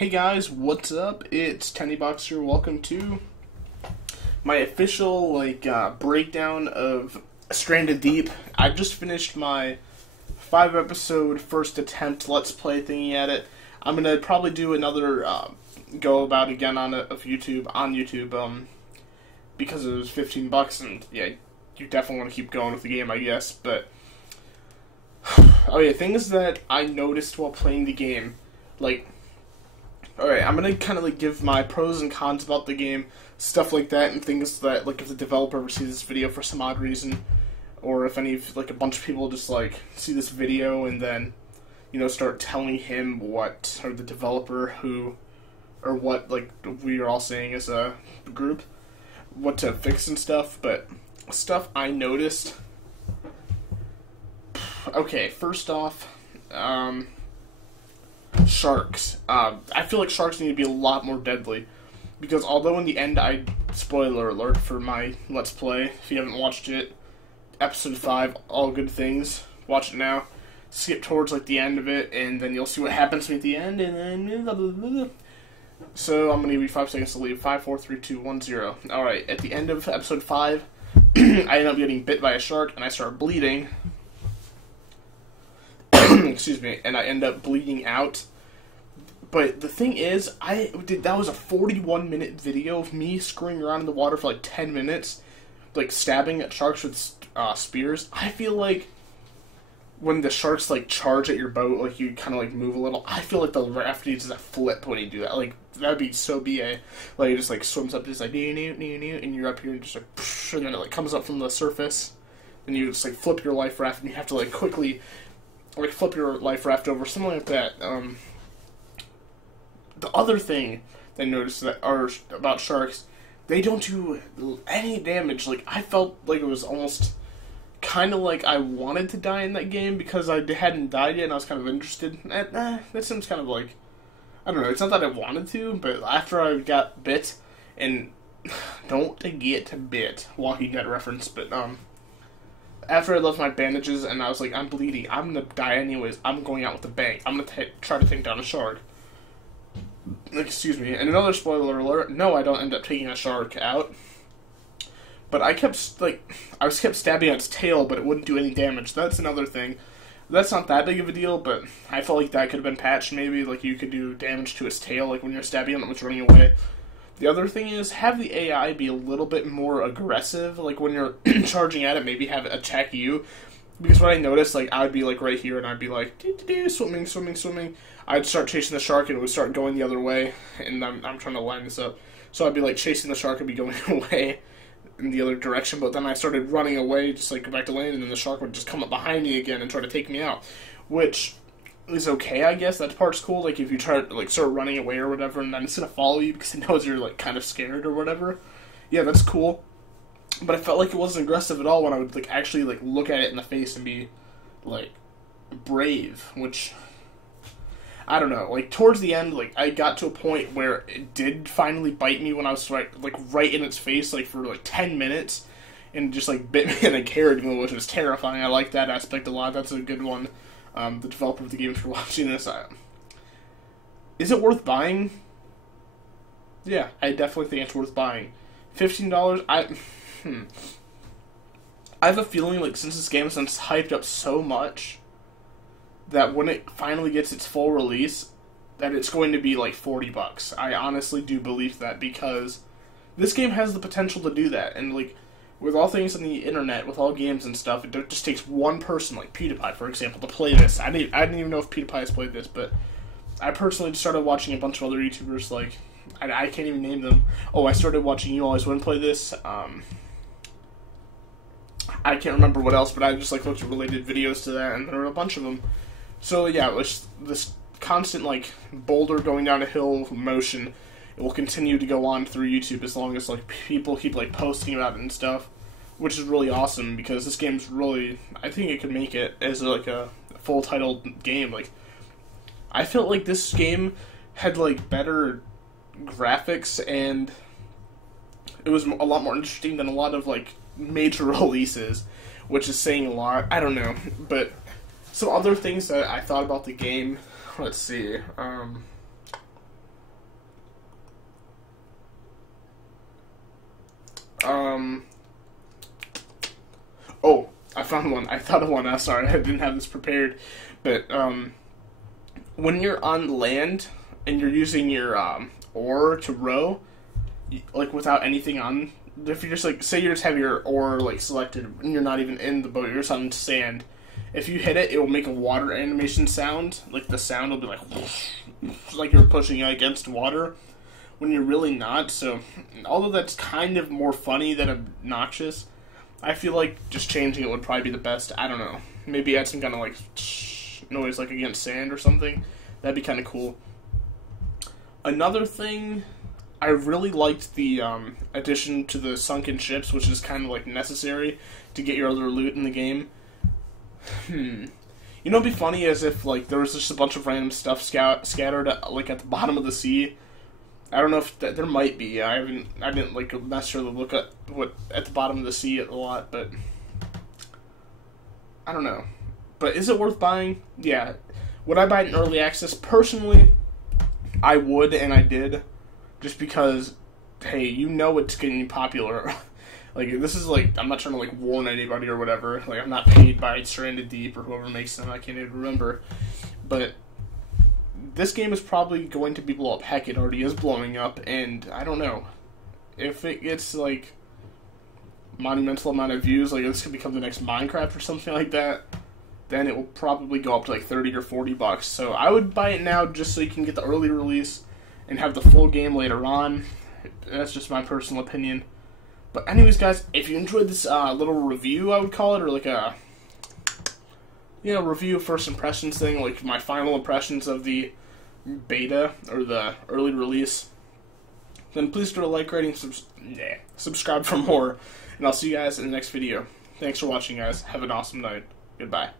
Hey guys, what's up? It's TennyBox here. Welcome to my official breakdown of Stranded Deep. I just finished my 5-episode first attempt Let's Play thingy at it. I'm gonna probably do another go about again on YouTube because it was $15 and yeah, you definitely want to keep going with the game, I guess. But oh yeah, things that I noticed while playing the game, alright, I'm gonna kind of give my pros and cons about the game, stuff like that, and things that, if the developer ever sees this video for some odd reason, or if a bunch of people just, see this video and then, start telling him what, or the developer what, we are all saying as a group, what to fix and stuff. But stuff I noticed. Okay, first off, sharks. I feel like sharks need to be a lot more deadly, because although in the end spoiler alert for my Let's Play, if you haven't watched it, episode 5, all good things, watch it now, skip towards the end of it, and then you'll see what happens to me at the end, and then blah, blah, blah, blah. So I'm gonna give you 5 seconds to leave. 5, 4, 3, 2, 1, 0. Alright, at the end of episode 5, I end up getting bit by a shark, and I start bleeding. Excuse me, and I end up bleeding out. But the thing is, that was a 41-minute video of me screwing around in the water for 10 minutes, stabbing at sharks with spears. I feel like when the sharks charge at your boat, you kind of move a little. I feel like the raft needs to flip when you do that. That'd be so BA. It just swims up, just and you're up here and just psh, and then it comes up from the surface, and you just flip your life raft, and you have to quickly flip your life raft over, something like that. The other thing that I noticed about sharks, they don't do any damage. I felt like it was almost kind of I wanted to die in that game because I hadn't died yet and I was kind of interested. That seems kind of I don't know, it's not that I wanted to, but after I got bit, and don't get bit, Walking Dead reference, but after I left my bandages and I was I'm bleeding, I'm gonna die anyways, I'm going out with a bang, I'm gonna try to take down a shark. Excuse me. And another spoiler alert, no, I don't end up taking a shark out. But I kept stabbing at its tail, but it wouldn't do any damage. That's another thing. That's not that big of a deal, but I felt like that could have been patched maybe, you could do damage to its tail, when you're stabbing it and it's running away. The other thing is, have the AI be a little bit more aggressive, when you're charging at it, maybe have it attack you. Because what I noticed, I would be, right here, and I'd be swimming. I'd start chasing the shark, and it would start going the other way, and I'm trying to line this up. So I'd be, chasing the shark and be going away in the other direction, but then I started running away, just, go back to land, and then the shark would just come up behind me again and try to take me out. Which is okay, I guess. That part's cool, if you try to, start running away or whatever, and then it's gonna follow you because it knows you're, kind of scared or whatever. Yeah, that's cool. But I felt like it wasn't aggressive at all when I would, actually, look at it in the face and be, brave, which, I don't know. Towards the end, I got to a point where it did finally bite me when I was, right in its face, for, 10 minutes, and just, bit me and then carried me, which was terrifying. I like that aspect a lot. That's a good one. The developer of the game, if you're watching this, is it worth buying? Yeah, I definitely think it's worth buying. $15, I have a feeling, since this game has been hyped up so much, that when it finally gets its full release, that it's going to be, $40. I honestly do believe that, because this game has the potential to do that, and, with all things on the internet, with all games and stuff, it just takes one person, like PewDiePie, for example, to play this. I didn't even know if PewDiePie has played this, but I personally started watching a bunch of other YouTubers, I can't even name them. Oh, I started watching You Always Win play this. I can't remember what else, but I just, looked at related videos to that, and there were a bunch of them. So, yeah, it was this constant, boulder going down a hill motion. It will continue to go on through YouTube as long as, people keep, posting about it and stuff, which is really awesome, because this game's really, I think it could make it as, a full-titled game. I felt like this game had, better graphics, and it was a lot more interesting than a lot of, major releases, which is saying a lot. I don't know, but some other things that I thought about the game, let's see, found one. I thought of one. Sorry, I didn't have this prepared. But when you're on land and you're using your oar to row, like without anything on, if you just like say you just have your oar like selected and you're not even in the boat, you're just on sand. If you hit it, it will make a water animation sound. Like the sound will be like whoosh, like you're pushing against water when you're really not. So although that's kind of more funny than obnoxious, I feel like just changing it would probably be the best. I don't know. Maybe add some kind of like noise like against sand or something. That'd be kind of cool. Another thing, I really liked the addition to the sunken ships, which is kind of like necessary to get your other loot in the game. You know, it'd be funny as if like there was just a bunch of random stuff scattered like at the bottom of the sea. I don't know if there might be. I didn't like necessarily look at what at the bottom of the sea a lot, but I don't know. But is it worth buying? Yeah. Would I buy it in early access? Personally, I would, and I did, just because, hey, you know it's getting popular. Like, this is like, I'm not trying to like warn anybody or whatever. Like, I'm not paid by Stranded Deep or whoever makes them. I can't even remember. But this game is probably going to be blow up. Heck, it already is blowing up, and I don't know. If it gets, like, monumental amount of views, like this could become the next Minecraft or something like that, then it will probably go up to like 30 or 40 bucks. So I would buy it now just so you can get the early release and have the full game later on. That's just my personal opinion. But anyways, guys, if you enjoyed this little review, I would call it, or like a, you know, review first impressions thing, like my final impressions of the beta or the early release, then please do a like, rating, subscribe for more, and I'll see you guys in the next video. Thanks for watching, guys. Have an awesome night. Goodbye.